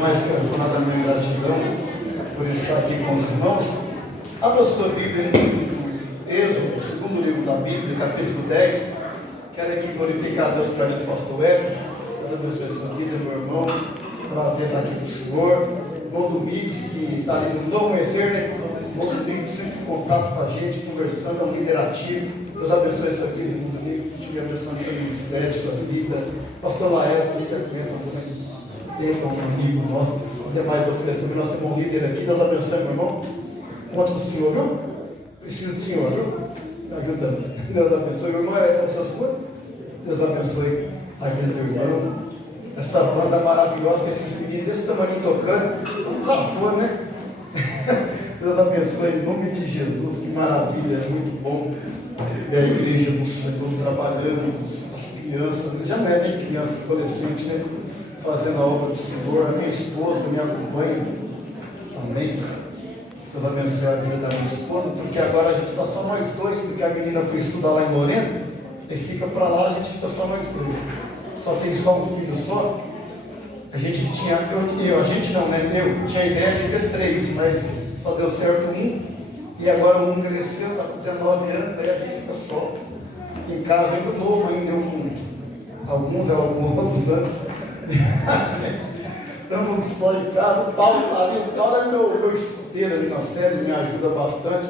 mais quero falar da minha gratidão por estar aqui com os irmãos. Abra a sua Bíblia no livro do Êxodo, o segundo livro da Bíblia, capítulo 10. Quero aqui glorificar a Deus para o pastor Hélio. Deus abençoe a sua vida, meu irmão. Prazer estar aqui com o Senhor. Bom Domingos, que está ali no Dom Amanhecer, né? Bom Domingos, sempre em contato com a gente, conversando, é um líder ativo. Deus abençoe a sua vida, meus amigos. Te abençoe o seu ministério, sua vida. Pastor Laércio, a gente já conhece há tempo, um amigo nosso. Demais outros também, nós temos um líder aqui. Deus abençoe, meu irmão. Conta do Senhor, viu? Preciso do Senhor, viu? Me ajudando. Deus abençoe, meu irmão. É sua escuta? Deus abençoe a vida do irmão. Essa banda maravilhosa, com esses meninos desse tamanho tocando. São desaforos, né? Deus abençoe em nome de Jesus. Que maravilha, é muito bom ver a igreja do Senhor trabalhando, as crianças, já não é nem criança, adolescente, né? Fazendo a obra do Senhor. A minha esposa me acompanha. Amém. Deus abençoe a vida da minha esposa, porque agora a gente está só nós dois, porque a menina foi estudar lá em Lorena, e fica para lá, a gente fica só nós dois. Só tem só um filho só. A gente tinha, eu tinha a ideia de ter 3, mas só deu certo um, e agora um cresceu, está com 19 anos, aí a gente fica só. Em casa ainda novo, ainda eu com alguns outros anos. Estamos só em casa, o Paulo está ali, o Paulo é meu escudeiro ali na série, me ajuda bastante,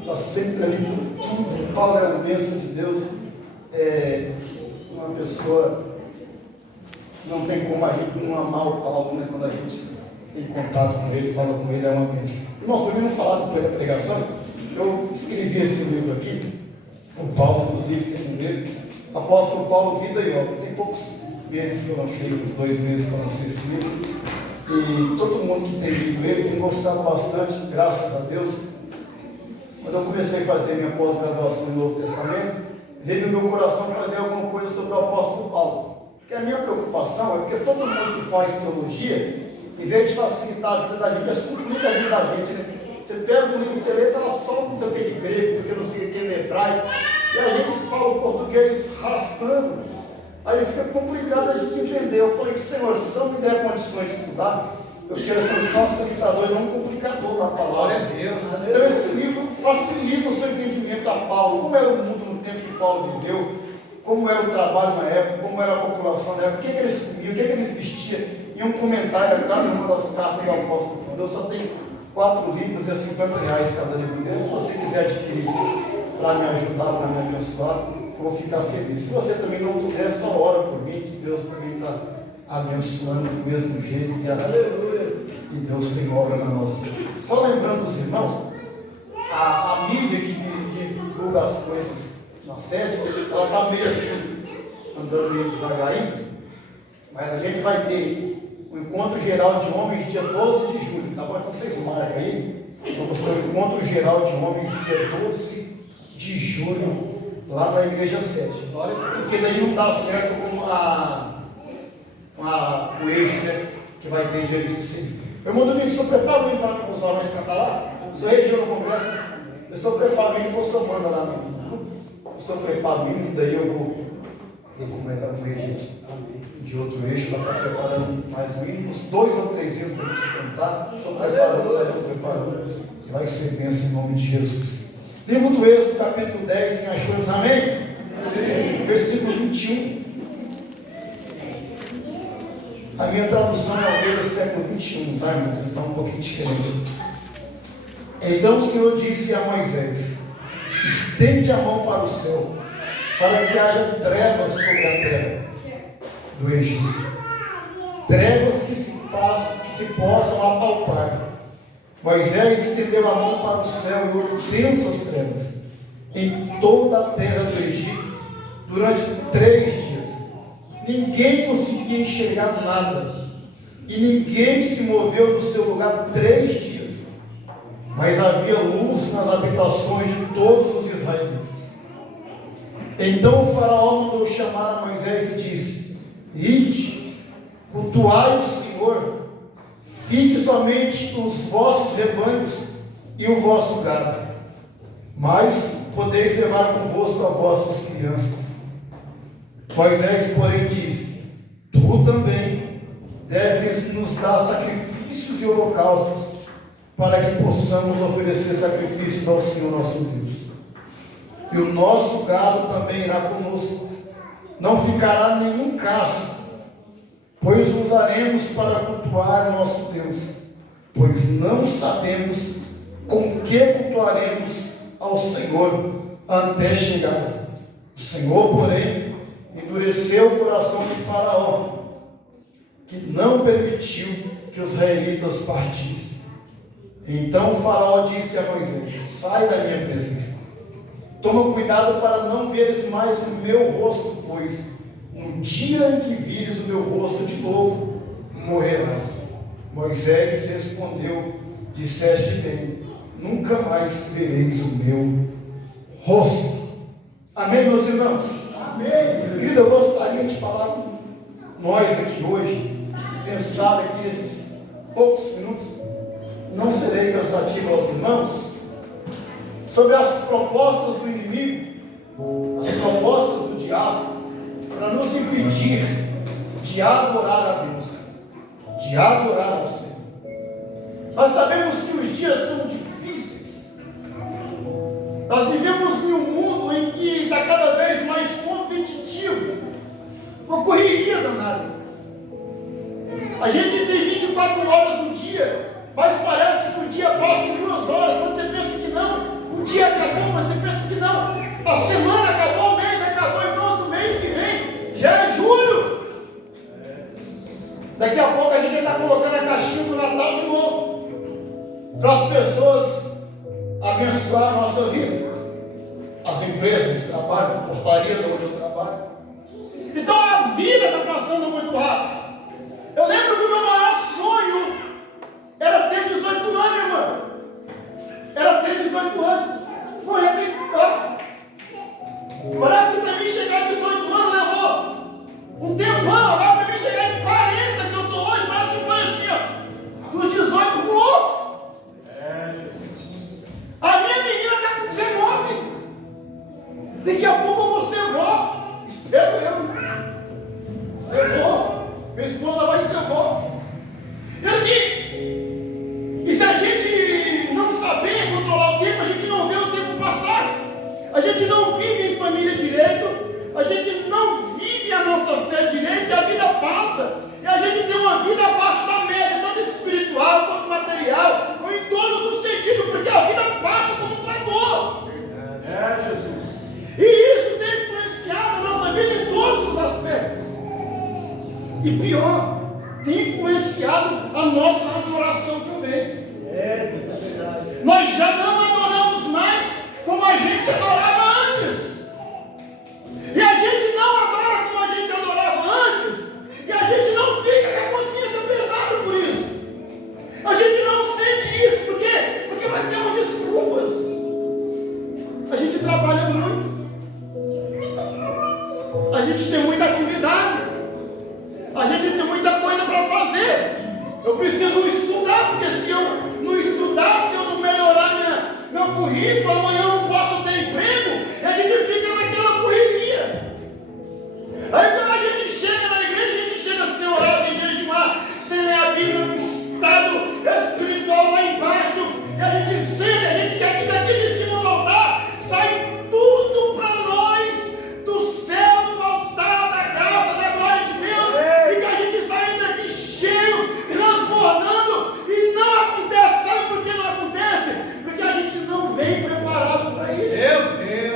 está sempre ali com tudo. O Paulo é uma bênção de Deus, é uma pessoa que não tem como a gente não amar o Paulo, né? Quando a gente tem contato com ele, fala com ele, é uma bênção. Irmão, para mim não falar depois da pregação, eu escrevi esse livro aqui, o Paulo inclusive tem um dele, Apóstolo Paulo, Vida e Obra. Tem poucos meses que eu lancei, uns 2 meses que eu lancei esse livro, e todo mundo que tem lido ele tem gostado bastante, graças a Deus. Quando eu comecei a fazer minha pós-graduação no Novo Testamento, veio no meu coração fazer alguma coisa sobre o apóstolo Paulo, porque a minha preocupação é porque todo mundo que faz teologia, em vez de facilitar a vida da gente, isso complica a vida da gente, né? Você pega um livro, você lê, está só não sei o que de grego, porque não sei o que é hebraico, e a gente fala o português raspando. Aí fica complicado a gente entender. Eu falei, Senhor, se o Senhor me der condições de estudar, eu quero ser um facilitador e não um complicador da palavra. Então esse livro facilita o seu entendimento a Paulo, como era o mundo no tempo que Paulo viveu, como era o trabalho na época, como era a população na época, o que eles comiam, o que eles vestiam, e um comentário a cada uma das cartas do apóstolo Paulo. Eu só tenho 4 livros e é R$50 cada livro desse. Se você quiser adquirir para me ajudar, para me abençoar, vou ficar feliz. Se você também não puder, só ora por mim, que Deus também está abençoando do mesmo jeito. E Deus tem obra na nossa vida. Só lembrando os irmãos, a mídia que divulga as coisas na sede, ela está meio assim, andando meio devagar aí, mas a gente vai ter o encontro geral de homens dia 12 de julho, tá bom? Então vocês marcam aí. Vamos ter o encontro geral de homens dia 12 de julho, lá na igreja 7. Porque daí não dá certo com o eixo, né, que vai ter dia 26. Irmão Domingos, eu preparo o hino para os homens cantar lá? Sou região no congresso, eu só preparo o hino para o seu banda lá no grupo. Eu só preparo o hino e daí eu vou começar com ele, gente, de outro eixo, para estar preparando mais um hino, uns 2 ou 3 hinos para a gente cantar. Só preparo, e vai ser bênção em nome de Jesus. Livro do Êxodo, capítulo 10, quem achou isso, amém? Amém. Versículo 21. A minha tradução é Almeida século 21, tá, irmãos? Então é um pouquinho diferente. Então o Senhor disse a Moisés: estende a mão para o céu, para que haja trevas sobre a terra do Egito, trevas que se possam apalpar. Moisés estendeu a mão para o céu e houve densas trevas em toda a terra do Egito durante 3 dias. Ninguém conseguia enxergar nada e ninguém se moveu do seu lugar 3 dias. Mas havia luz nas habitações de todos os israelitas. Então o faraó mandou chamar a Moisés e disse: ide, cultuai o Senhor, fique somente os vossos rebanhos e o vosso gado, mas podeis levar convosco as vossas crianças. Moisés, porém, disse: tu também deves nos dar sacrifícios e holocaustos, para que possamos oferecer sacrifícios ao Senhor nosso Deus. E o nosso gado também irá conosco, não ficará nenhum caso, pois usaremos para cultuar o nosso Deus, pois não sabemos com que cultuaremos ao Senhor até chegar. O Senhor, porém, endureceu o coração de Faraó, que não permitiu que os israelitas partissem. Então o Faraó disse a Moisés: sai da minha presença, toma cuidado para não veres mais o meu rosto, pois no dia em que vires o meu rosto de novo, morrerás. Moisés respondeu: disseste bem, nunca mais vereis o meu rosto. Amém, meus irmãos? Amém. Querido, eu gostaria de falar com nós aqui hoje, pensar aqui nesses poucos minutos, não serei cansativo aos irmãos, sobre as propostas do inimigo, as propostas do diabo, para nos impedir de adorar a Deus, de adorar ao Senhor. Nós sabemos que os dias são difíceis. Nós vivemos em um mundo em que está cada vez mais competitivo, uma correria danada. A gente tem 24 horas no dia, mas parece que o dia passa em 2 horas. Quando você pensa que não, o dia acabou, mas você pensa que não, a semana acabou, o mês acabou, irmãos, o mês que vem já é julho. Daqui a pouco a gente já está colocando a caixinha do Natal de novo, para as pessoas abençoar a nossa vida, as empresas, os trabalhos, a portaria de onde eu trabalho. Então a vida está passando muito rápido. Eu lembro que o meu maior sonho era ter 18 anos, irmão. Era ter 18 anos. Pô, já tem. Parece que para mim chegar a 18 anos levou um tempão. Agora para mim chegar em 40 que eu estou hoje, parece que foi assim, ó. Dos 18 voou. A minha menina está com 19. Daqui a pouco eu vou ser vó. Espero eu. Ser vó. Minha esposa vai ser vó. E assim, e se a gente não saber controlar o tempo, a gente não vê o tempo passar, a gente não vive em família direito, a gente não vive a nossa fé direito, e a vida passa, e a gente tem uma vida abaixo da média, tanto espiritual, quanto material, ou em todos os sentidos, porque a vida passa como um trator. Jesus. E isso tem influenciado a nossa vida em todos os aspectos. E pior, tem influenciado a nossa adoração também. Nós já não adoramos mais como a gente adorava antes. E a gente não adora como a gente adorava antes. E a gente não fica com a consciência pesada por isso. A gente não sente isso. Por quê? Porque nós temos desculpas. A gente trabalha muito. A gente tem muita atividade. A gente tem muita coisa para fazer. Eu preciso estudar, porque se eu não estudar, se eu não melhorar meu currículo, amanhã eu não posso ter emprego. E a gente fica naquela correria. Aí quando a gente chega na igreja, a gente chega sem orar, sem jejuar, sem ler a Bíblia, num estado espiritual lá embaixo. E a gente sente, a gente quer que daqui de cima do altar sai tudo para nós do céu, do altar, da graça, da glória de Deus. E que a gente sai daqui cheio, transbordando, e não acontece. Sabe por que não acontece? Porque a gente não vem preparado para isso. Meu Deus!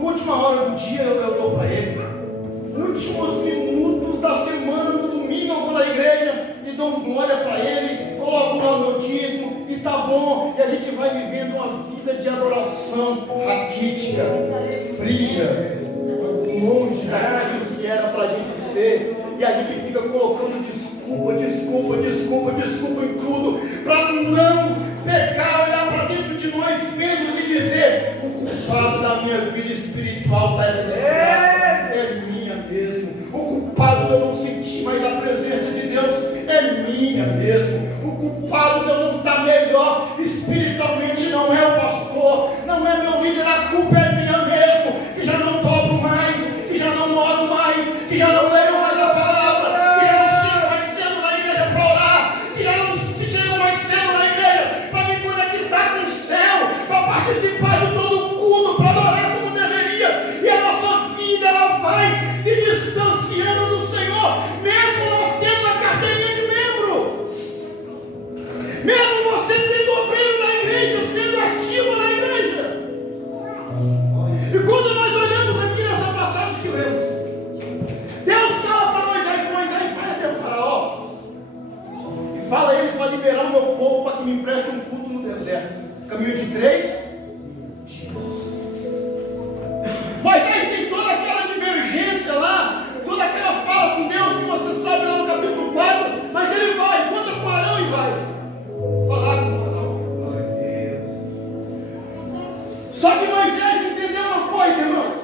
última hora do dia eu dou para ele. Últimos minutos da semana, no domingo eu vou na igreja e dou um glória para ele, coloco lá o meu dízimo e tá bom. E a gente vai vivendo uma vida de adoração raquítica, fria, longe daquilo que era para a gente ser. E a gente fica colocando desculpa em tudo, para não pecar, olhar para dentro de nós mesmos e dizer: o culpado da minha vida espiritual está essa desgraça, é minha mesmo. O culpado de eu não sentir mais a presença de Deus é minha mesmo. O culpado de eu não estar melhor espiritualmente não é o pastor, não é meu líder, a culpa é minha mesmo, que já não dobro mais, que já não oro mais, que já não leio mais a palavra, que já não chego mais cedo na igreja para orar, que já não chego mais cedo na igreja para me conectar com o céu, para participar de todo o culto, para adorar como deveria. E a nossa vida, ela vai se distanciando do Senhor, mesmo nós tendo a carteirinha de membro, mesmo você tendo obreiro na igreja, sendo ativo na igreja. E quando nós olhamos aqui nessa passagem que lemos, Deus fala para Moisés: Moisés, vai até o Faraó e fala a ele para liberar o meu povo, para que me empreste um culto no deserto. Caminho de 3 dias. Moisés tem toda aquela divergência lá, toda aquela fala com Deus que você sabe lá no capítulo 4, mas ele vai, encontra com Arão e vai falar com o Faraó. Só que Moisés entendeu uma coisa, irmãos.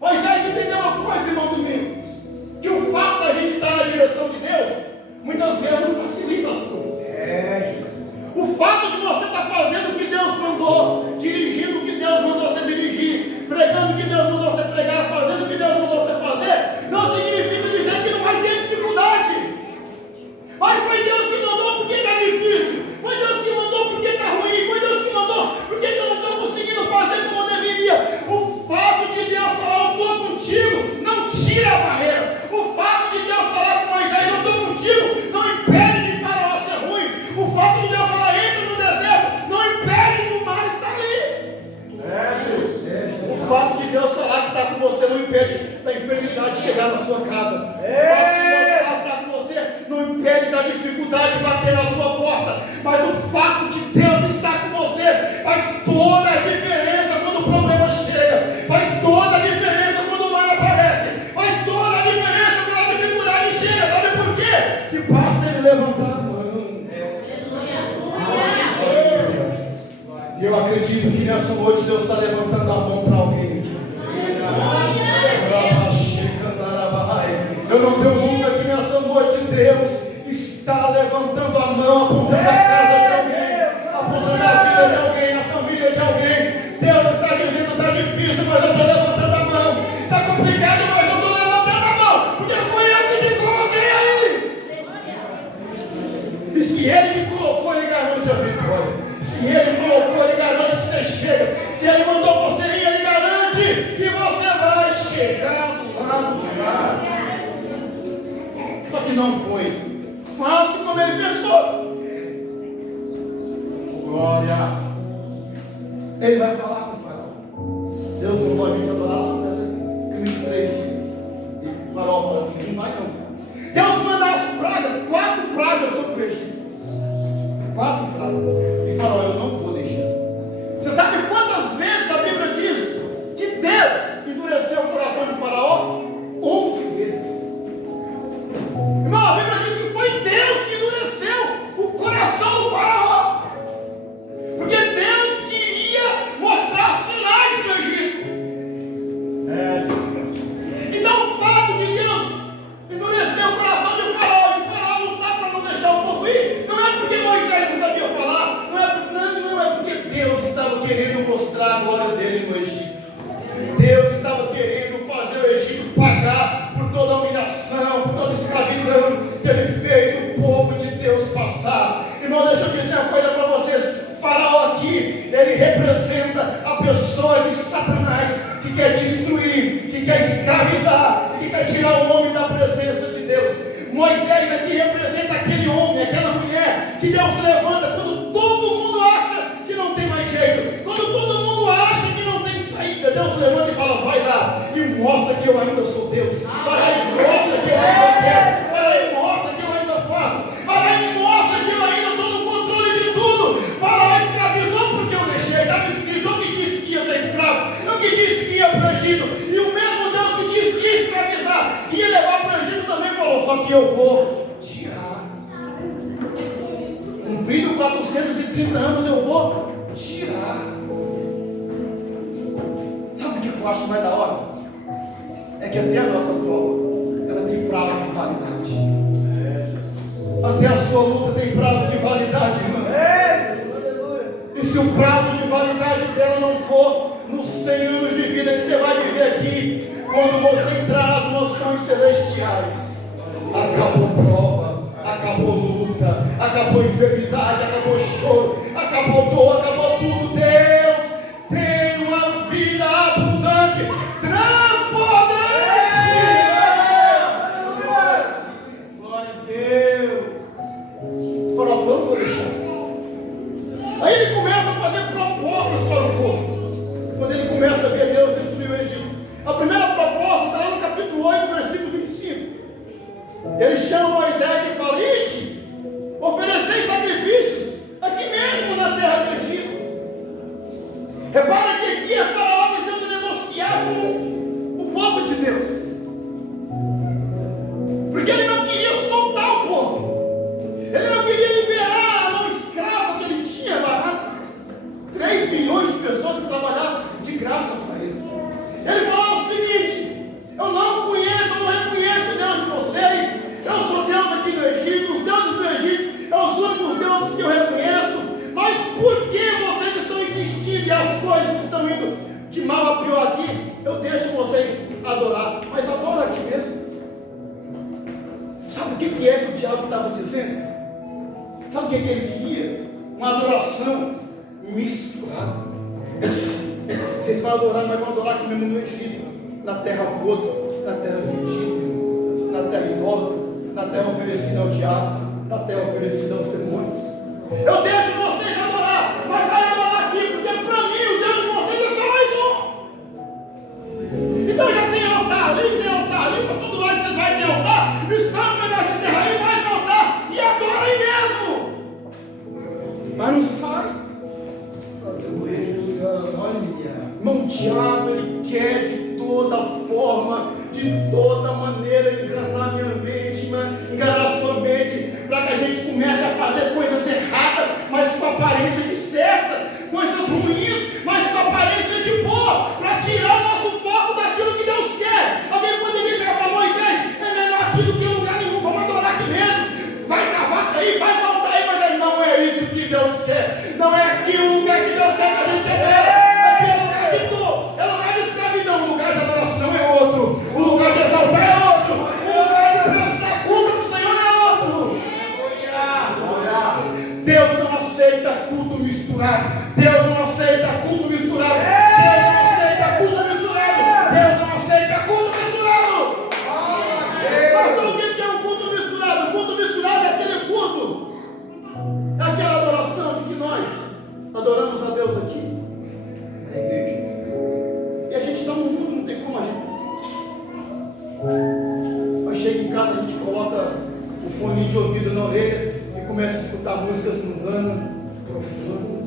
Moisés entendeu uma coisa, irmão Domingos, que o fato da gente estar na direção de Deus muitas vezes não facilita as coisas. O fato de você estar fazendo o que Deus mandou, dirigindo o que Deus mandou você dirigir, pregando o que Deus mandou você pregar, fazendo o que Deus mandou você fazer, não significa dizer que não vai ter dificuldade. Mas foi Deus que mandou porque está difícil, foi Deus que mandou porque está ruim, foi Deus que mandou porque eu não estou conseguindo fazer como eu deveria. O fato de Deus falar: eu estou contigo, não tira a barreira. O fato de Deus falar com Moisés: eu estou contigo, não impede de Faraó ser ruim. O fato de Deus falar: entra no deserto, não impede de o mar estar ali. O fato de Deus falar que está com você não impede da enfermidade chegar na sua casa. O fato de Deus falar que está com você não impede da dificuldade bater na sua porta. Mas o fato de Deus estar com você faz toda a diferença quando o problema chega, faz toda a diferença quando o mar aparece, faz toda a diferença quando a dificuldade chega. Sabe por quê? Que basta ele levantar a mão. E eu acredito que nessa noite Deus está levantando a mão para alguém aqui. Eu não tenho dúvida que nessa noite Deus está levantando a mão, apontando a casa de alguém, apontando a vida de alguém, a família de alguém. Deus está dizendo: está difícil, mas eu estou levantando a mão. Está complicado, mas eu estou levantando a mão, porque foi eu que te coloquei aí. E se Ele me colocou, Ele garante a vitória. Se Ele colocou, Ele garante que você chega. Se Ele mandou você ir, Ele garante que você vai chegar do lado de lá. Só que não foi fácil como ele pensou. Glória. Ele vai falar com o Faraó. Deus mandou a gente adorar lá no deserto. 3 dias. E o Faraó fala: não vai não. Deus manda as pragas, 4 pragas sobre o Egito. 4 pragas. E Faraó: eu não vou deixar. Você sabe quantas vezes a Bíblia diz que Deus endureceu o coração de Faraó? 11 vezes. Irmão, a Bíblia diz que foi Deus que endureceu o coração do Faraó, porque Deus queria mostrar sinais no Egito. Então o fato de Deus endurecer o coração de Faraó lutar para não deixar o povo ir, não é porque Moisés não sabia falar, não é porque Deus estava querendo mostrar a glória dele no Egito. Deus estava querendo fazer o Egito pagar por toda a humilhação, por toda a escravidão que ele fez do povo de Deus passar. Irmão, deixa eu dizer uma coisa para vocês. Faraó aqui, ele representa a pessoa de Satanás, que quer destruir, que quer escravizar, que quer tirar o homem da presença de Deus. Moisés aqui representa aquele homem, aquela mulher que Deus levanta quando todo mundo acha que não tem mais jeito, quando todo mundo acha que não tem saída. Deus levanta e fala, vai lá e mostra que eu ainda sou Deus. Vai lá e mostra que eu ainda quero. Vai lá e mostra que eu ainda faço. Vai lá e mostra que eu ainda estou no controle de tudo. Fala lá, escravizou porque eu deixei. Estava escrito, eu que disse que ia ser escravo. Eu que disse que ia para o Egito. E o mesmo Deus que disse que ia escravizar, que ia levar para o Egito, também falou, só que eu vou tirar. Cumprido 430 anos, eu vou tirar. Sabe o que eu acho mais da hora? É que até a nossa prova, ela tem prazo de validade. Até a sua luta tem prazo de validade, irmão. E se o prazo de validade dela não for nos 100 anos de vida que você vai viver aqui, quando você entrar nas mansões celestiais, acabou prova, acabou luta, acabou enfermidade, acabou choro, acabou dor, acabou tudo. Deus tem uma vida abundante, transbordante. Glória a Deus. Falou, vou deixar. Aí ele começa a fazer propostas para o povo. Quando ele começa a ver Deus destruir o Egito, a primeira proposta está lá no capítulo 8, versículo 25. Ele chama Moisés e fala, ide, oferecei sacrifícios aqui mesmo na terra do Egito. Repara que aqui é Faraó tentando negociar com o povo de Deus, porque ele não queria soltar o povo, ele não queria liberar a mão escrava que ele tinha barato. 3 milhões de pessoas que trabalhavam de graça para ele. Ele falou o seguinte, eu não conheço, eu não reconheço o Deus de vocês, eu sou Deus aqui no Egito, os deuses do Egito são os únicos deuses que eu reconheço, mas por que vocês estão insistindo e as coisas estão indo de mal a pior aqui? Eu deixo vocês adorar, mas adora aqui mesmo. Sabe o que é que o diabo estava dizendo? Sabe o que ele queria? Uma adoração misturada. Vocês vão adorar, mas vão adorar aqui mesmo no Egito, na terra podre, na terra fedida, na terra idólatra, na terra oferecida ao diabo, na terra oferecida aos demônios. Eu deixo vocês adorar, mas vai adorar aqui, porque para mim o Deus de vocês é só mais um. Então já tem altar ali, para todo lado que vocês vão ter altar, escolhe um pedaço de terra aí, vai no altar e adora aí mesmo. Mas não sai. Irmão, o diabo, ele quer de toda forma, de toda maneira enganar minha mente, enganar a sua mente, para que a gente comece a fazer coisas erradas, mas com aparência de certa, coisas ruins, mas com aparência de boa, para tirar o nosso foco daquilo que Deus quer. Alguém poderia chegar para Moisés, é melhor aqui do que em lugar nenhum, vamos adorar aqui mesmo, vai cavar aí, vai voltar aí, mas aí não é isso que Deus quer, não é aqui o lugar que Deus quer que a gente adore. É lugar de escravidão, o lugar de adoração é outro, o lugar de exaltar é outro, o lugar de prestar culto ao Senhor é outro. Deus não aceita culto misturado, Deus não aceita culto misturado, Deus não aceita culto misturado, Deus não aceita culto misturado. Pastor, o que é um culto misturado? O culto misturado é aquele culto, é aquela adoração de que nós adoramos a Deus aqui na igreja. E a gente está no mundo, não tem como a gente. Mas chega em casa, a gente coloca o fone de ouvido na orelha e começa a escutar músicas mundanas, profanas.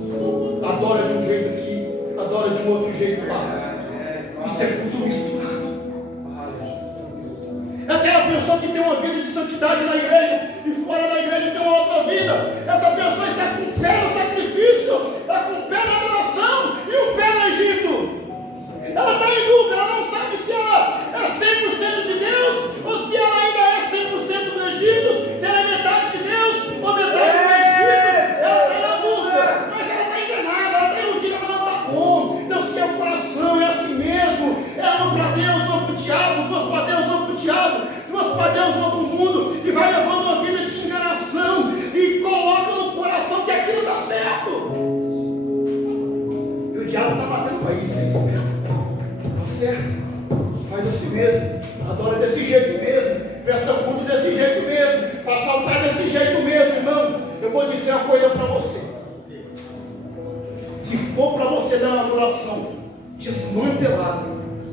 Adora de um jeito aqui, adora de um outro jeito lá. Isso é culto misturado. É aquela pessoa que tem uma vida de santidade na igreja e fora da igreja tem uma outra vida. Essa pessoa está com o pé no sacrifício, está com o pé na adoração e o pé no Egito. Ela está em dúvida, ela não sabe se ela é 100% de Deus ou se ela ainda é 100% do Egito, se ela é metade de Deus ou metade do Egito. Ela está na dúvida, mas ela está enganada, ela está iludida, ela não está bom. Deus quer o coração, é assim mesmo. É uma para Deus, não para o diabo, duas para Deus, não para o diabo, duas para Deus, não para o mundo. E vai levando uma vida de enganação e coloca no coração que aquilo está certo. E o diabo está batendo para isso, é isso mesmo. Certo? Faz assim mesmo, adora desse jeito mesmo, presta culto desse jeito mesmo, faça altar desse jeito mesmo, irmão. Eu vou dizer uma coisa para você: se for para você dar uma adoração desmantelado,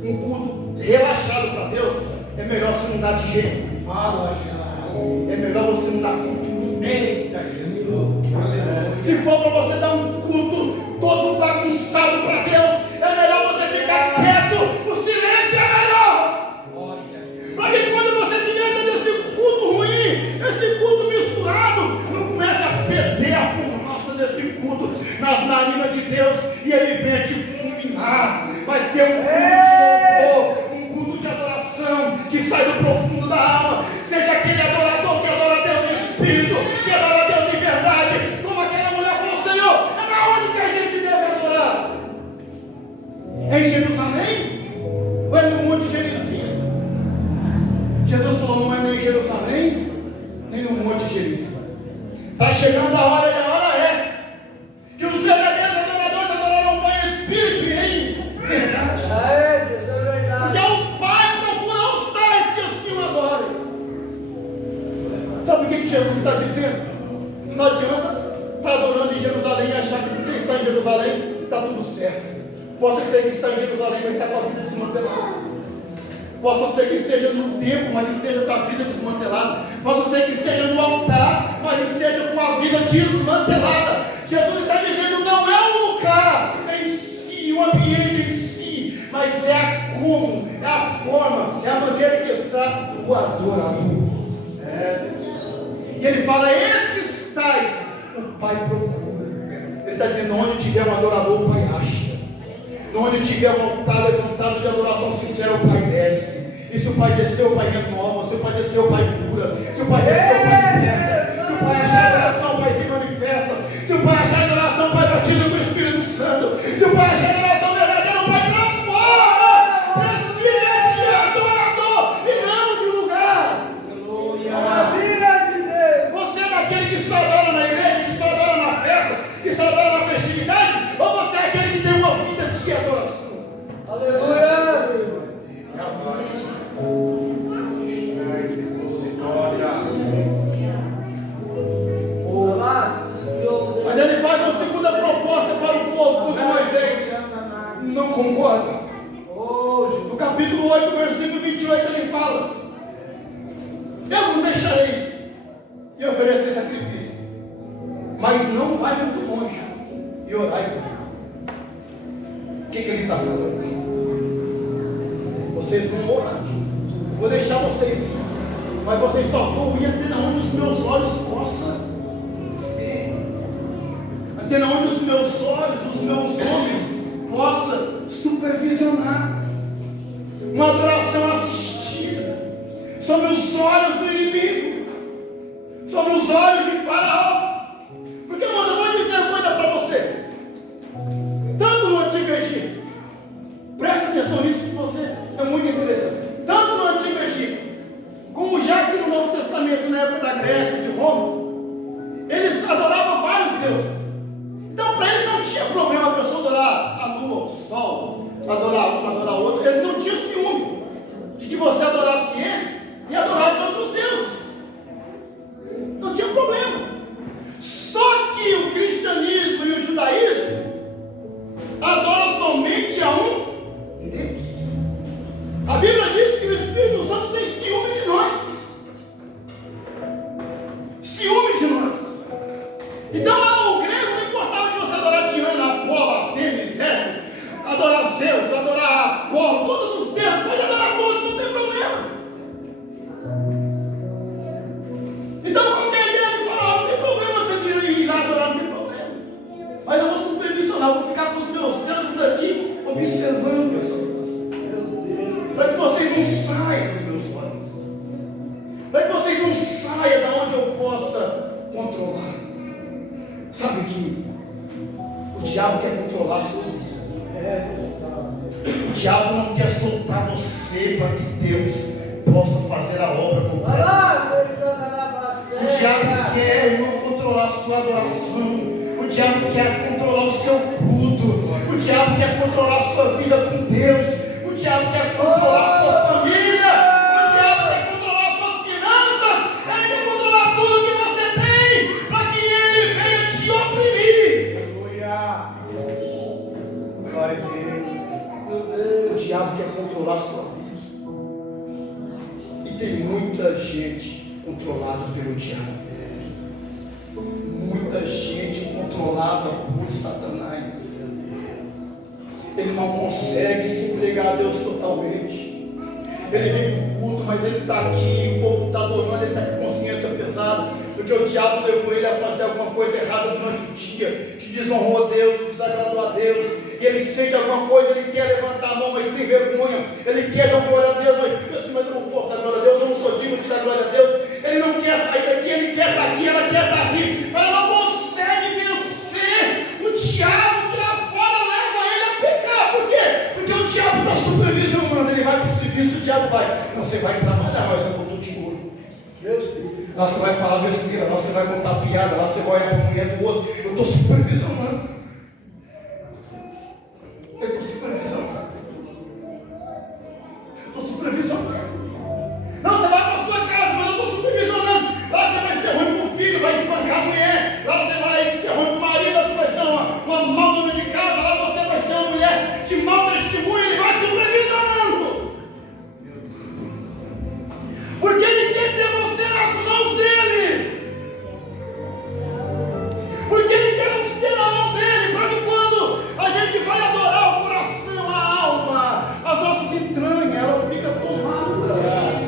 um culto relaxado para Deus, é melhor você não dar de jeito. Fala, Jesus. É melhor você não dar culto. Eita, Jesus. Se for para você dar um culto todo bagunçado para Deus, é melhor você ficar quieto. O silêncio é melhor. Para que quando você estiver dando esse culto ruim, esse culto misturado, não comece a feder a fumaça desse culto nas narinas de Deus e ele venha te fulminar. Vai ter um culto de louvor, um culto de adoração que sai do profundo da alma. Seja aquele adorador que adora a Deus em espírito, que adora a Deus em verdade, como aquela mulher falou: Senhor, é na onde que a gente deve adorar? É em Jerusalém? Ou é no Monte Gerizim? Jesus falou: não é nem em Jerusalém, nem no Monte Gerizim. Está chegando a hora, e a hora é que os verdadeiros adoradores adorarão o Pai em espírito e em verdade. Porque o Pai procura os tais que assim o adorem. Sabe o que Jesus está dizendo? Não adianta estar adorando em Jerusalém e achar que porque está em Jerusalém está tudo certo. Possa ser que está em Jerusalém, mas está com a vida desmantelada. Possa ser que esteja no templo, mas esteja com a vida desmantelada. Possa ser que esteja no altar, mas esteja com a vida desmantelada. Jesus está dizendo: não é o lugar em si, o ambiente em si, mas é a como, é a forma, é a maneira que está o adorador. E ele fala: esses tais o Pai procura. Ele está dizendo: onde tiver um adorador, o Pai acha. Onde tiver um altar levantado de adoração sincera, o Pai desce. E se o Pai descer, o Pai renova. Se o Pai descer, o Pai cura. Se o Pai descer, o Pai liberta. Se o Pai achar adoração, o Pai se manifesta. Se o Pai achar adoração, o Pai batiza com o Espírito Santo. Se o Pai achar adoração verdadeira, o Pai transforma. Precisa de adorador e não de lugar. Você é daquele que só adora na igreja, que só adora na festa, que só adora na festividade? Ou você é aquele que tem uma vida de adoração? Aleluia! Mas ele faz uma segunda proposta para o povo, porque Moisés não concorda. No capítulo 8, versículo 28, ele fala: eu vos deixarei e oferecer sacrifício, mas não vai muito longe e orai por mim. O que ele está falando? Vocês vão orar, vou deixar vocês ir, mas vocês só vão ir até onde os meus olhos possam ver, até onde os meus olhos, os meus homens possam supervisionar. Uma adoração assistida sobre os olhos do inimigo, sobre os olhos de Faraó. Porque, mano, eu vou dizer uma coisa para você. Tanto no Antigo Egito, preste atenção nisso, que você é muito interessante. Tanto no Antigo Egito, como já aqui no Novo Testamento, na época da Grécia, de Roma, eles adoravam vários deuses. Então, para eles não tinha problema a pessoa adorar a lua, o sol, adorar um, adorar outro. Eles não tinham ciúme de que você adorasse ele e adorasse outros deuses. Não tinha problema. Só que o cristianismo e o judaísmo adoram somente a um Deus. A Bíblia diz que o Espírito Santo tem ciúme de nós. Ciúme de nós. Então lá o grego não importava que você adorar Diana, Apolo, Artemis, Hermes, adorar Zeus, adorar Apolo, todos os deuses, pode adorar todos, não tem problema. Então qualquer ideia de falar, não tem problema vocês irem lá adorar, não tem problema. Mas eu vou supervisionar, vou ficar com os meus deuses daqui, observando essa adoração. Para que vocês não saiam dos meus olhos. Para que vocês não saiam da onde eu possa controlar. Sabe que o diabo quer controlar a sua vida. O diabo não quer soltar você para que Deus possa fazer a obra completa. O diabo quer não controlar a sua adoração. O diabo quer controlar o seu culto. O diabo quer controlar a sua vida com Deus. O diabo quer controlar a sua família. O diabo quer controlar as suas finanças. Ele quer controlar tudo que você tem, para que ele venha te oprimir. Aleluia. Glória a Deus. diabo quer controlar a sua vida. E tem muita gente controlada pelo diabo. Muita gente controlada por Satanás. Ele não consegue se entregar a Deus totalmente. Ele vem para o culto, mas ele está aqui, o povo está adorando, ele está com consciência pesada, porque o diabo levou ele a fazer alguma coisa errada durante o dia, que desonrou a Deus, que desagradou a Deus, e ele sente alguma coisa, ele quer levantar a mão, mas tem vergonha, ele quer dar glória a Deus, mas fica assim, mas eu não posso dar glória a Deus, eu não sou digno de dar glória a Deus. Ele não quer sair daqui, ele quer estar aqui, ela quer estar aqui, mas ela não consegue vencer o diabo que lá fora leva ele a pecar. Por quê? Porque o diabo está supervisionando, ele vai para o serviço, o diabo vai, não, você vai trabalhar, mas eu estou de olho. Lá você vai falar besteira, lá você vai contar piada, lá você vai olhar para a mulher do outro. Eu estou supervisionando. Eu estou supervisionando. Eu estou supervisionando. Não, você vai para a sua casa, mas eu estou supervisionando. Lá você vai ser ruim para o filho, vai espancar a mulher. Lá você vai ser ruim para o marido, lá você vai ser uma mau dona de casa. Lá você vai ser uma mulher de mau testemunho. Ele vai supervisionando. Porque ele quer ter você nas mãos dele. Porque ele quer nos ter na mão dele. Para que quando a gente vai adorar, o coração, a alma, as nossas entranhas, ela fica tomada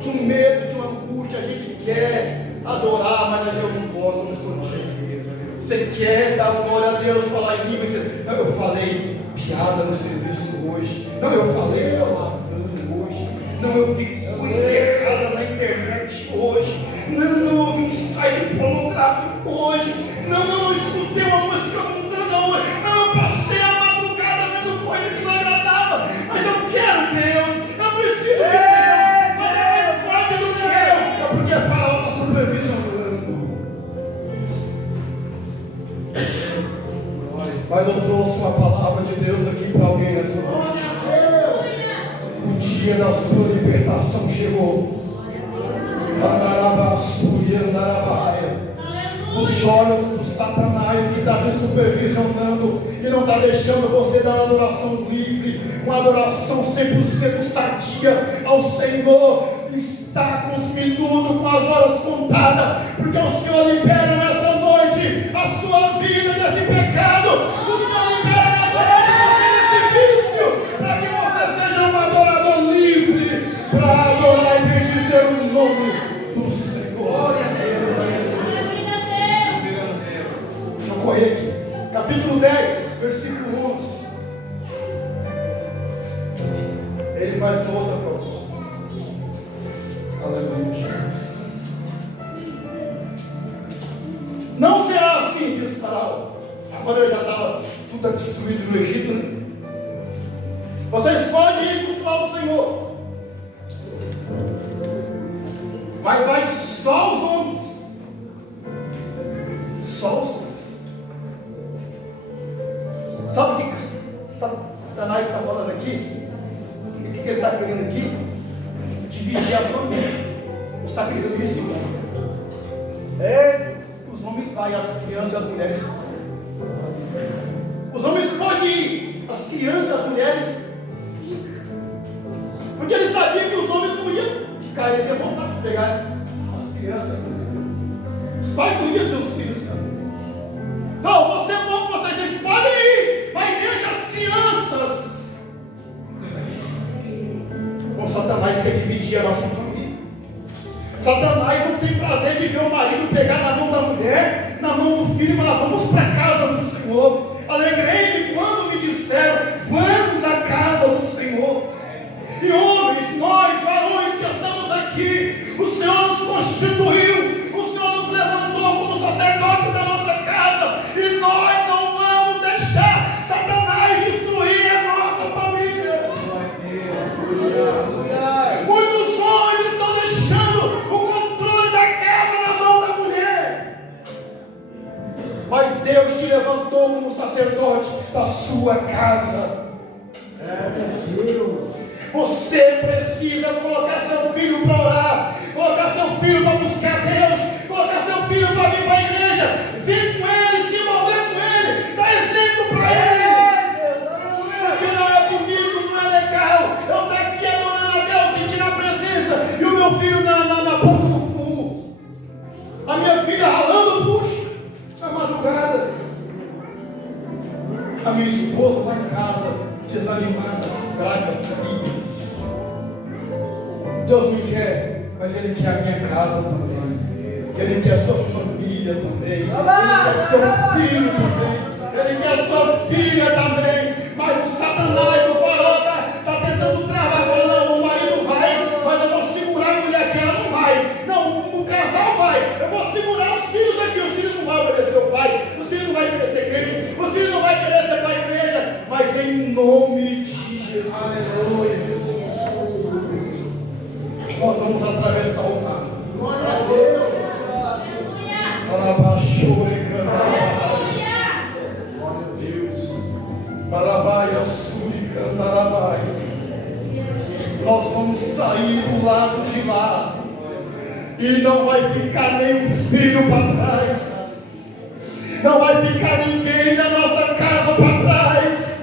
de um medo, de uma angústia. A gente quer adorar, mas eu não posso, eu não sou digno. Você quer dar glória a Deus, falar em língua, não, eu falei piada no serviço hoje. Não, eu falei palavrão hoje. Não, eu vi coisa errada na internet hoje. Não, eu ouvi um site pornográfico hoje. Não escutei uma música mundana hoje. Não, eu passei a madrugada vendo coisa que não agradava. Mas eu quero Deus, eu preciso de Deus. Mas é mais forte do que eu. É porque a Faraó está supervisionando. Mas eu trouxe uma palavra de Deus aqui para alguém nessa noite. O dia da sua libertação chegou. Os olhos do Satanás que está te supervisionando e não está deixando você dar uma adoração livre, uma adoração 100% sadia ao Senhor. Está com os minutos, com as horas contadas, porque o Senhor libera nessa noite a sua vida desse pecado. O Senhor libera nessa noite você desse vício, para que você seja um adorador livre, para adorar e bendizer o nome do Senhor. Deixa eu correr aqui. Capítulo 10, versículo 11. Ele faz uma outra proposta. Aleluia. Não será assim, diz Faraó. Agora já estava tudo destruído no Egito, né? Vocês podem ir cultuar o Senhor, mas vai só os homens. Só os homens. Sabe o que Satanás está falando aqui? O que ele está querendo aqui? Dividir a família. O sacrifício. Os homens vão, as crianças e as mulheres. Os homens podem ir, as crianças e as mulheres ficam. Porque ele sabia que os homens não iam ficar, eles iam voltar para pegar as crianças. Os pais não iam ser os filhos. Não, você é bom, vocês podem ir, mas deixa as crianças. O Satanás quer dividir a nossa família. Satanás não tem prazer de ver o marido pegar na mão da mulher, na mão do filho e falar: vamos para a casa do Senhor. Alegrei-me quando me disseram: vamos à casa do Senhor. E homens, nós, varões que estamos aqui, o Senhor nos constituiu, o Senhor nos levantou como sacerdotes da nossa casa, e nós não vamos deixar Satanás destruir a nossa família. Muitos homens estão deixando o controle da casa na mão da mulher, mas Deus te levantou como sacerdote da sua casa. Você precisa colocar seu filho para orar, colocar seu filho para buscar Deus, colocar seu filho para vir para a igreja, vir com ele, se envolver com ele, dar exemplo para ele. Porque não é bonito, não cada filho. Deus me quer, mas Ele quer a minha casa também. Ele quer a sua família também. Ele quer seu filho também. Ele quer a sua filha também. Mas o Satanás do farol está tentando travar, falando, não, o marido vai, mas eu vou segurar a mulher que ela não vai. Não, o casal vai. Eu vou segurar os filhos aqui. Os filhos não vão obedecer o pai. Os filhos não vão querer ser crente. Os filhos não vão querer ser para a igreja. Mas em nome de Jesus. Aleluia, Jesus. Nós vamos atravessar o mar. Glória a Deus. Nós vamos sair do lado de lá e não vai ficar nenhum filho para trás, não vai ficar ninguém da nossa casa para trás,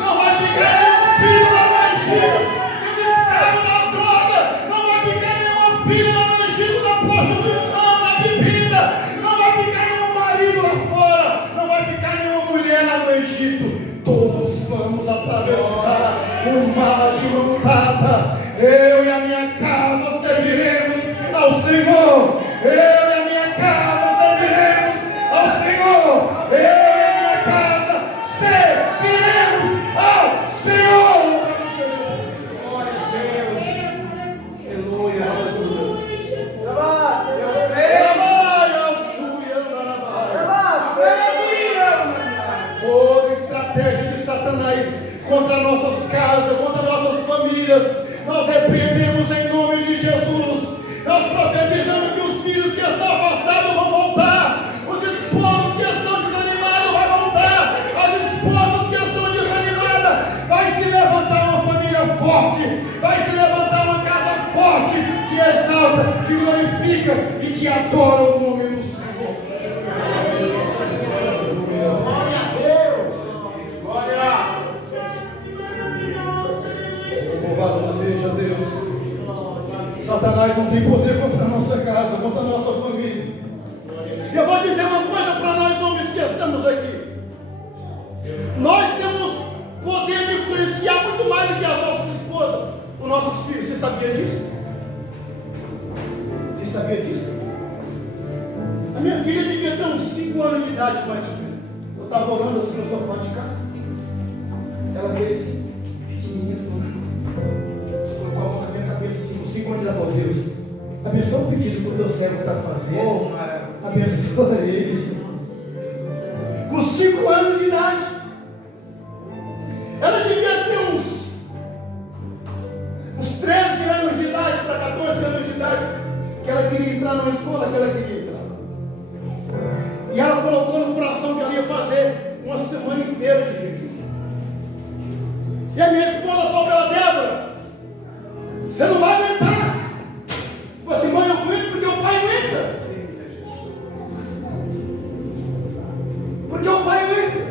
não vai ficar nenhum filho lá no Egito sendo escravo das drogas, não vai ficar nenhuma filha lá no Egito na prostituição, na bebida, não vai ficar nenhum marido lá fora, não vai ficar nenhuma mulher lá no Egito. Todos vamos atravessar o mar de mão dada. Eu e a minha casa serviremos ao Senhor. Eu e a minha casa serviremos ao Senhor. Eu e a minha casa serviremos ao Senhor. Glória a Deus. Aleluia. Toda estratégia de Satanás contra nossas casas, contra nossas famílias, nós repreendemos em nome de Jesus. Nós profetizamos que os filhos que estão afastados vão voltar, os esposos que estão desanimados vão voltar, as esposas que estão desanimadas, vai se levantar uma família forte, vai se levantar uma casa forte, que exalta, que glorifica e que adora o nome do Senhor. Louvado seja Deus. Satanás não tem poder contra a nossa casa, contra a nossa família. E eu vou dizer uma coisa para nós homens que estamos aqui. Nós temos poder de influenciar muito mais do que as nossas esposas, os nossos filhos. Você sabia disso? Você sabia disso? A minha filha devia ter uns 5 anos de idade, mais ou menos. Eu estava orando assim no sofá de casa. Ela veio assim, pequenininha, colocou a mão na minha cabeça assim, com 5 anos, ela falou: Deus, abençoa o pedido que o teu servo está fazendo. Abençoa ele, Jesus. Com 5 anos de idade. Ela devia ter uns 13 anos de idade para 14 anos de idade, que ela queria entrar numa escola que ela queria entrar. E ela colocou no coração que ela ia fazer uma semana inteira de jejum. E a minha esposa falou para ela: Débora, você não vai aguentar. Eu falei assim: mãe, eu aguento porque o pai aguenta. Porque o pai aguenta.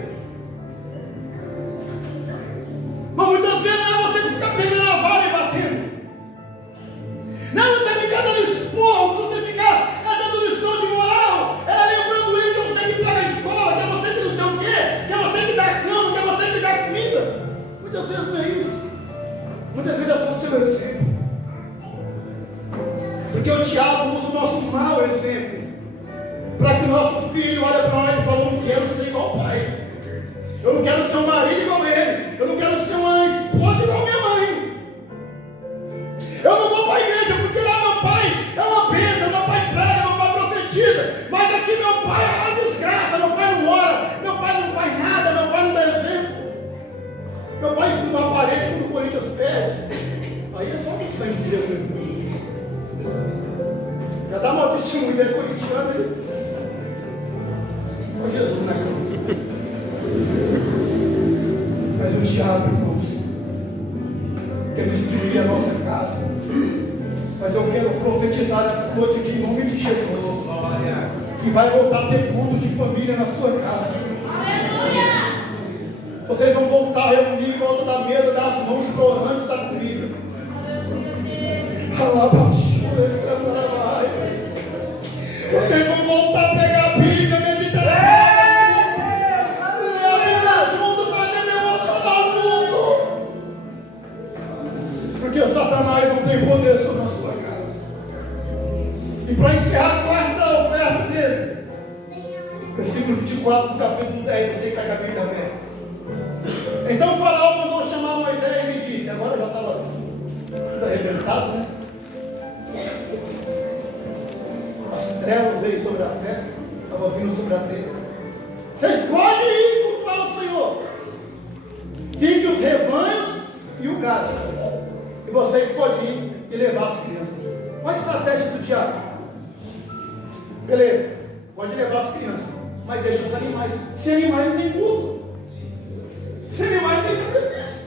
Mas muitas vezes não é você que fica pegando a vara e batendo. Não é você ficar dando esporro, você ficar dando lição de moral, lembrando ele que é você que paga a escola, que é você que não sei o quê, que é você que dá a cama, que é você que dá a comida. Muitas vezes não é isso. Muitas vezes é só o seu exemplo. Porque o diabo usa o nosso mau exemplo para que o nosso filho olhe para nós e fale: eu não quero ser igual ao pai. Eu não quero ser um marido igual a ele. Eu não quero ser uma esposa igual a minha mãe. Eu não vou para a igreja porque lá meu pai é uma bênção, meu pai prega, meu pai profetiza. Mas aqui meu pai é uma desgraça, meu pai não ora, meu pai não faz nada, meu pai não dá exemplo. Meu pai ensina uma parede quando o Corinthians perde. Aí é só o sangue de Jesus. Já dá uma testemunha dele corintiano aí. Só Jesus na cruz. Mas o diabo, irmãos, quer destruir a nossa casa. Mas eu quero profetizar essa noite aqui em nome de Jesus, que vai voltar a ter culto de família na sua casa. Vocês vão voltar a reunir em volta da mesa, dar as mãos para antes da comida. Vocês vão voltar a pegar a Bíblia, meditar a Bíblia junto, fazer devocional junto. Porque o Satanás não tem poder sobre a sua casa. E para encerrar a quarta oferta dele, versículo 24 do capítulo 10, você que está com a Bíblia aberta. Então o faraó mandou chamar Moisés e disse, agora já estava tudo arrebentado, né? As trevas veio sobre a terra, estava vindo sobre a terra. Vocês podem ir cultuar o Senhor. Fique os rebanhos e o gado. E vocês podem ir e levar as crianças. Qual a estratégia do diabo? Beleza, pode levar as crianças, mas deixa os animais. Se animais não tem culto, se animais não tem sacrifício,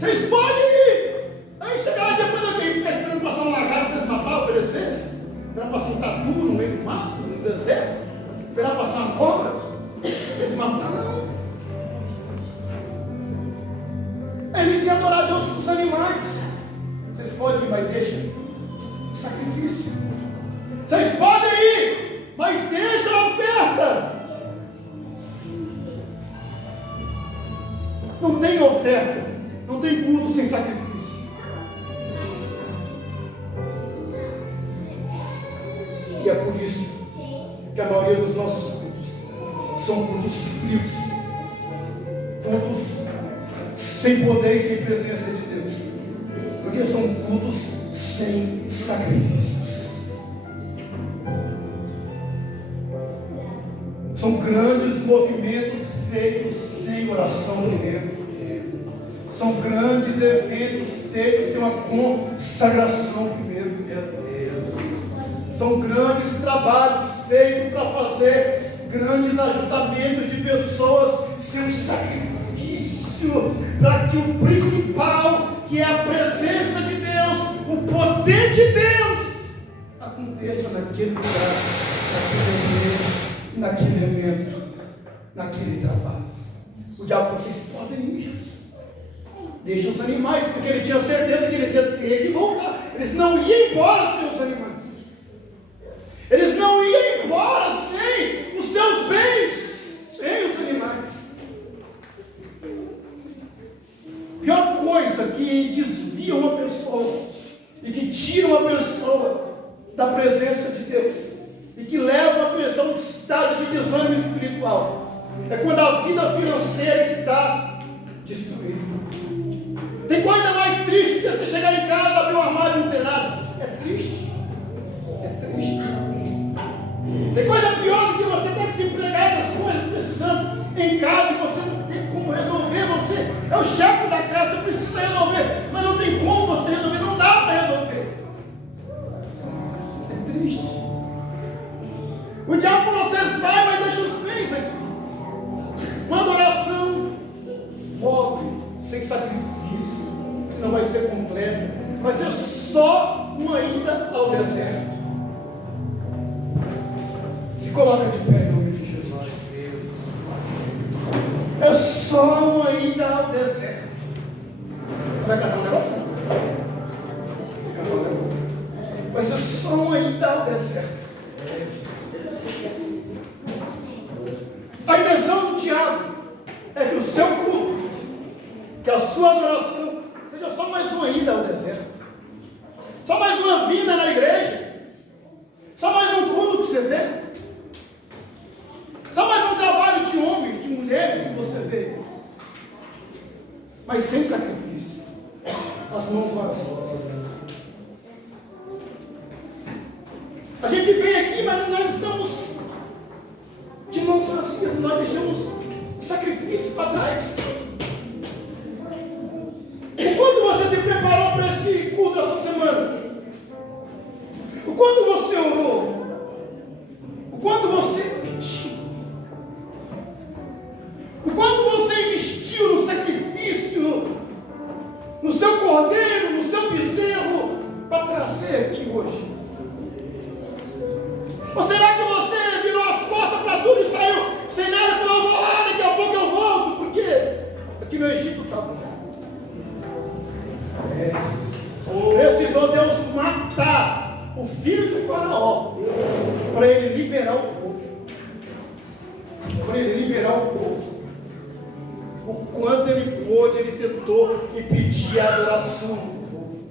vocês podem ir. Aí chega lá depois alguém ficar esperando passar um lagarto para eles matar, oferecer, esperar passar um tatu no meio do mato, no deserto, esperar passar uma cobra, eles matar não. Eles iam adorar a Deus com os animais. Vocês podem ir, mas deixa o sacrifício. Vocês podem ir, mas deixa a oferta. Não tem oferta, não tem culto sem sacrifício. E é por isso que a maioria dos nossos cultos são cultos frios, cultos sem poder e sem presença de Deus, porque são cultos sem sacrifício. São grandes movimentos feitos sem oração primeiro. São grandes eventos feitos sem uma consagração primeiro. São grandes trabalhos feitos para fazer grandes ajuntamentos de pessoas sem um sacrifício, para que o principal, que é a presença de Deus, o poder de Deus, aconteça naquele lugar, naquele evento, naquele trabalho. O diabo falou, vocês podem ir. Deixa os animais, porque ele tinha certeza que eles iam ter que voltar. Eles não iam embora sem os animais. Eles não iam embora sem os seus bens, sem os animais. Pior coisa que desvia uma pessoa e que tira uma pessoa da presença de Deus e que leva a pessoa a um estado de desânimo espiritual é quando a vida financeira está destruída. Tem coisa mais triste que você chegar em casa, abrir o armário e não ter nada. É triste. É triste. Tem coisa pior do que você estar desempregado, as coisas precisando em casa e você não tem como resolver. Você é o chefe da casa, você precisa resolver, mas não tem como você resolver, não dá para resolver. É triste. O diabo falou, vocês vai, mas deixa os bens aqui. Uma adoração move, sem sacrifício, não vai ser completa, vai ser só uma ida ao deserto. Se coloca de pé em nome de Jesus. É só uma ida ao deserto. Vai cantar um negócio? Vai cantar um negócio? Vai ser só uma ida ao deserto. A intenção do diabo é que o seu culto, que a sua adoração seja só mais uma ida ao deserto, só mais uma vinda na igreja, só mais um culto que você vê, só mais um trabalho de homens, de mulheres que você vê, mas sem sacrifício, as mãos vazias. A gente vem aqui, mas nós estamos de mãos vazias, nós deixamos o sacrifício para trás. O quanto você se preparou para esse culto essa semana? O quanto você orou? O quanto você pediu? O quanto você investiu no sacrifício, no seu cordeiro, no seu bezerro, para trazer aqui hoje? Ou será que você virou as costas para tudo e saiu sem nada e falou, eu vou lá, daqui a pouco eu volto, porque aqui no Egito está bom. Precisou Deus matar o filho de Faraó para ele liberar o povo. Para ele liberar o povo. O quanto ele pôde, ele tentou impedir a adoração do povo.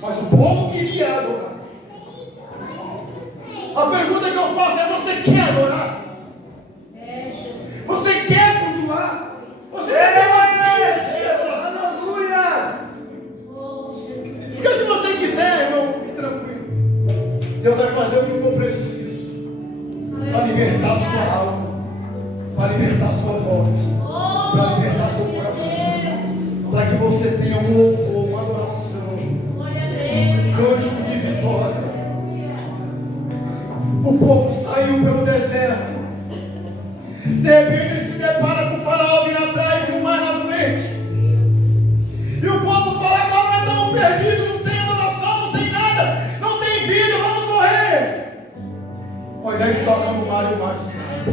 Mas o povo queria adorar. A pergunta que eu faço é: você quer adorar? Você quer cultuar? Você quer ter uma vida de adoração? Aleluia! Porque se você quiser, irmão, fique tranquilo. Deus vai fazer o que for preciso para libertar sua alma, para libertar sua voz, para libertar seu coração, para que você tenha um louvor, uma adoração, um cântico de vitória. O povo saiu pelo deserto. De repente ele se depara com o faraó vindo atrás e o mar na frente. E o povo fala: agora nós estamos perdidos, não tem adoração, não tem nada, não tem vida, vamos morrer. Moisés toca no mar e o mar sai.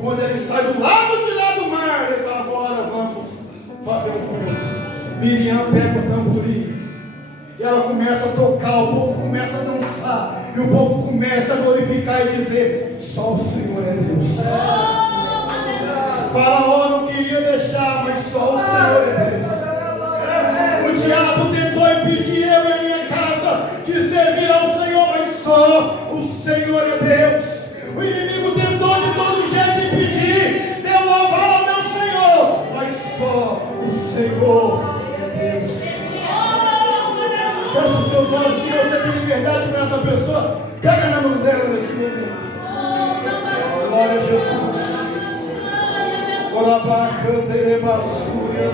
Quando ele sai do lado de lá do mar, ele fala: agora vamos fazer um culto. Miriam pega o tamborim e ela começa a tocar, o povo começa a dançar, e o povo começa a glorificar e dizer: só o Senhor é Deus. Faraó não queria deixar, mas só o Senhor é Deus. O diabo tentou impedir eu e a minha casa de servir ao Senhor, mas só o Senhor é Deus. O inimigo tentou de todo jeito impedir de eu louvar ao meu Senhor, mas só o Senhor é Deus. Feche os seus olhos. Se você tem liberdade com essa pessoa, pega na mão dela nesse momento. Glória a Jesus. Ora, bacana, ele é basura,